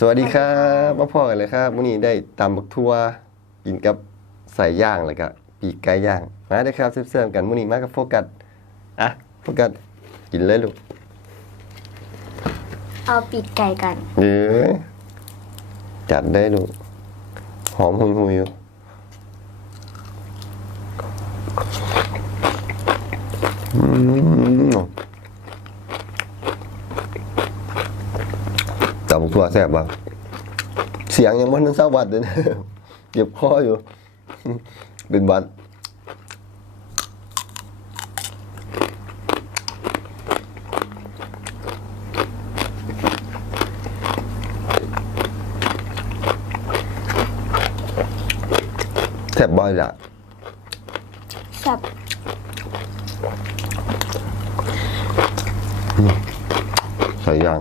สวัสดีครับมาพ่อกันเลยครับมื้อนี้ได้ตำบักทั่วกินกับใส่ย่างแล้วก็ปีกไก่ย่างมาเด้อครับเสิร์ฟๆกันมื้อนี้มากับโฟกัสอะโฟกัสกินเลยลูกเอาปีกไก่กันเอ้ยจัดได้ลูกหอมหุยหุยๆอยู่อืม ตำบักทั่วแซ่บบ่เสียงยังมันนึงเศร้าบัดเลยนะเจ็บคออยู่ เป็นบัดแซ่บบ่อยล่ะสับใส่ย่าง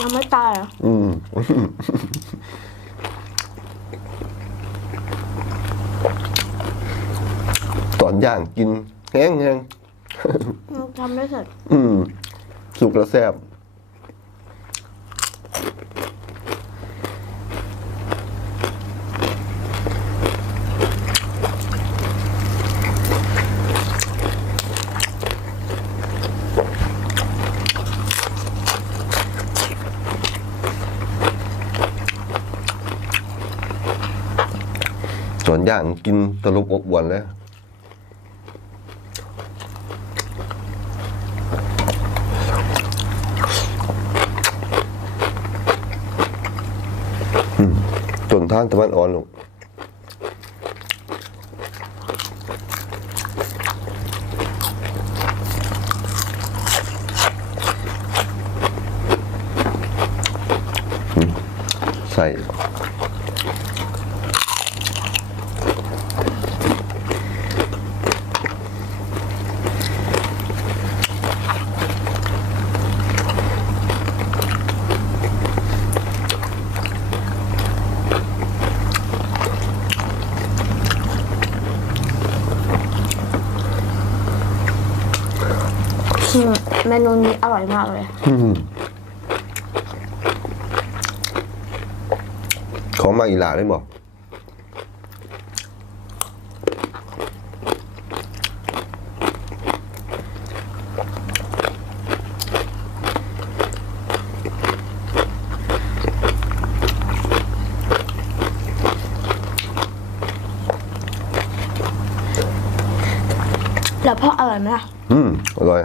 ยังไม่ตายเหรออืมตอนย่างกินแห้งแห้งยังทำไม่เสร็จอืมสุกแล้วแซ่บ วนย่างกินตะลุบอบอวนเลยจนทางตะวันอ่อนลูกใส่ อืม เมนูนี้อร่อยมากเลย ของมาอีหลาได้บอกแล้วพ่ออร่อยไหมล่ะ อืม อร่อย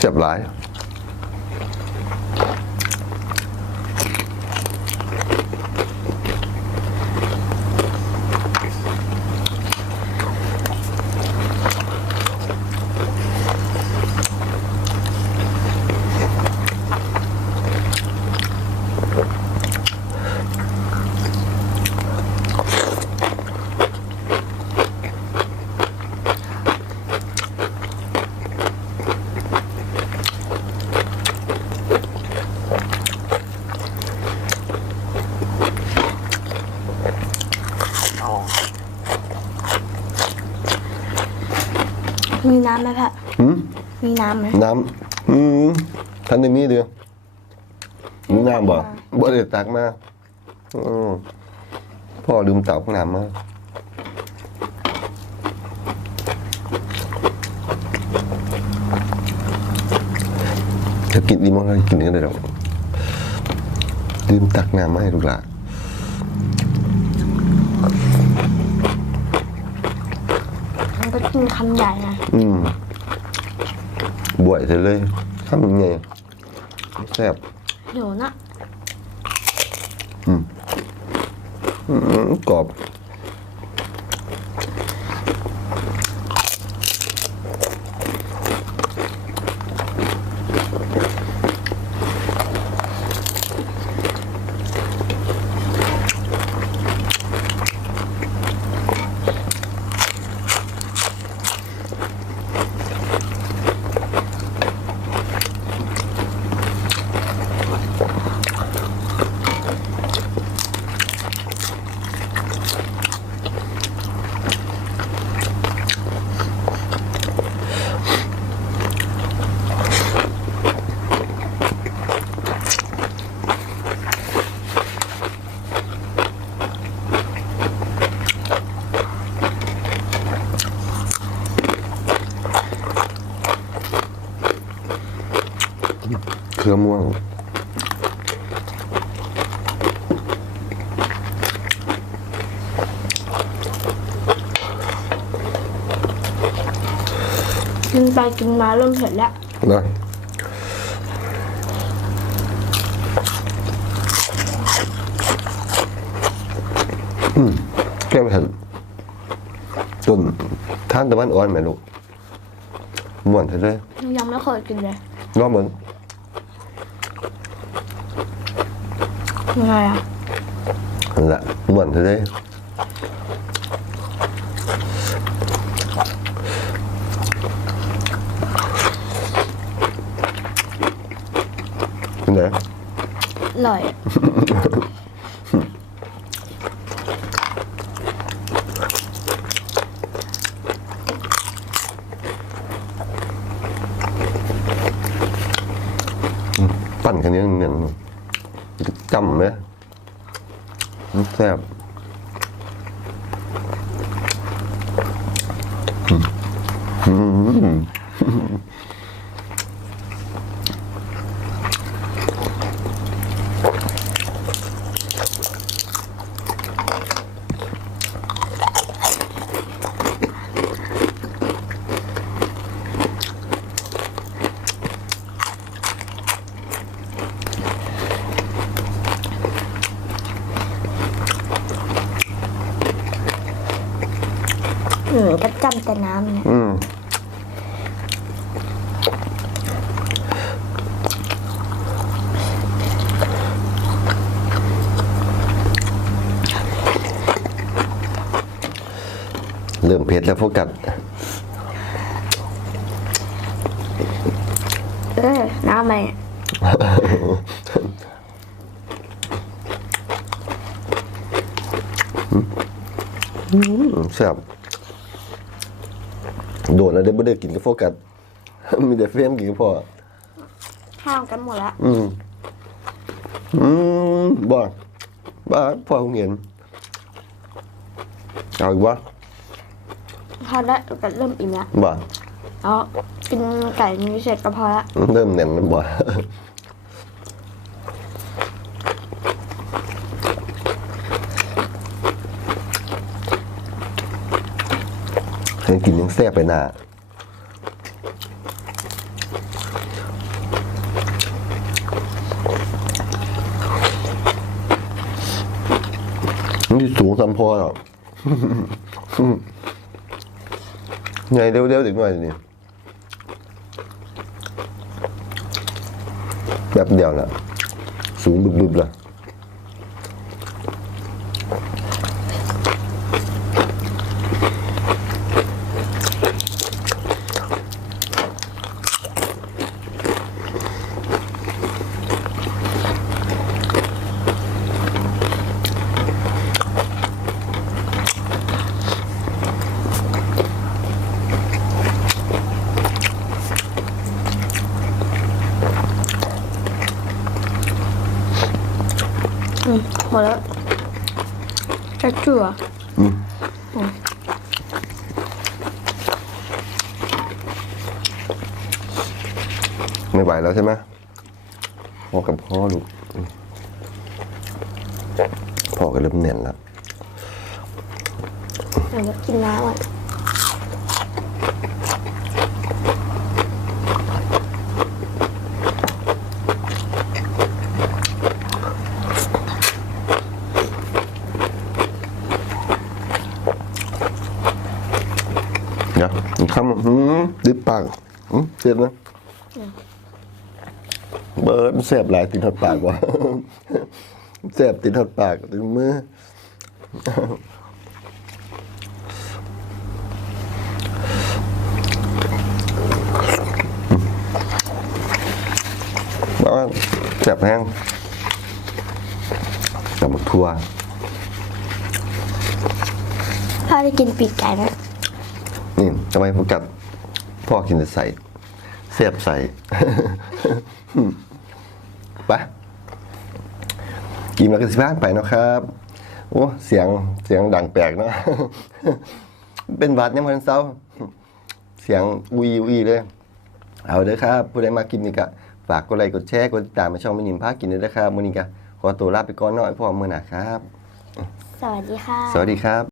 เสียบหลาย มีน้ำไหมพ่ออืมมีน้ำไหมน้ำอืมทันได้มีเดียวมีน้ำบ่บ่ได้ตักมาอืมพ่อลืมเต่าข้างน้ำมาถ้ากินดีมั้งกินนี้ก็ได้หรอกลืมตักน้ำมาให้ลูกหลาน ก็กินคำใหญ่ไงอืมบวยเสร็จเลยทำยังไงแซ่บเดี๋ยวนะ อืมกรอบ อ ขือม่วง กินไปกินมาเริ่มเผ็ดแล้วนะอืมแก้มเห็นต้นท่านตะวันอ่อนไหมลูกม่วนเถอะเลยยังไม่เคยกินเลยรอบเหมือน ยังไงอะนั่นแหละม่วนเถอะเลยเป็นไงอร่อยปั่นกันนี้เนียน จำไหมมันแซ่บอืม อืมก็จำแต่น้ำเนี่ยอืมเริ่มเผ็ดแล้วโฟกัสเออน้ำอะไรเนี่ยอืมแซ่บ โดดแล้วได้บ่ได้กินกับโฟกัส มีแต่เฟรมกินกับพ่อข้าวกันหมดแล้วอืมอืมบ่บ้าพ่อคงเห็นเอาอีกบ่พอแล้วก็เริ่มอิ่มแล้วบ่เอากินไก่นี้เสร็จก็พอละเริ่มแน่นแล้วบ่ ให้กินยังแซ่บไปหน้านี่สูงสัมพอหรอกไงเร็วๆถึงหน่อยนี่แบบเดียวละสูงบึบๆลย อืมหมดแล้วจะจั่วไม่ไหวแล้วใช่ไหมพ่อกับพ่อลูกอืมพ่อก็เริ่มเน่นแล้วเดี๋ยวจะกินน้ำอะ เดี๋ยวอีกคำอืมดิบปากอืมเจ็บนะ เบิร์ดมันแสบหลายติดทอดปากว่ะแสบติดทอดปากติดมือบอกว่าแสบแห้งกับบักทั่วพ่อได้กินปีกไก่ไหม นี่ทำไมผมกัดพ่อกินแต่ใส่เสียบใส่ไปกินแล้วก็สิบ้านไปเนาะครับโอ้เสียงเสียงดังแปลกเนาะเป็นหวัดยังมันเศร้า เสียงอุยอุยเลย เอาเด้อครับผู้ใดมากินนี่ก็ฝฝากกดไลค์กดแชร์กดติดตามมาช่องมินิมพากินด้วยนะครับมื้อนี้ก็ขอตัวลาไปก่อนเนาะไว้พอมื้อหน้าครับ สวัสดีค่ะ สวัสดีครับ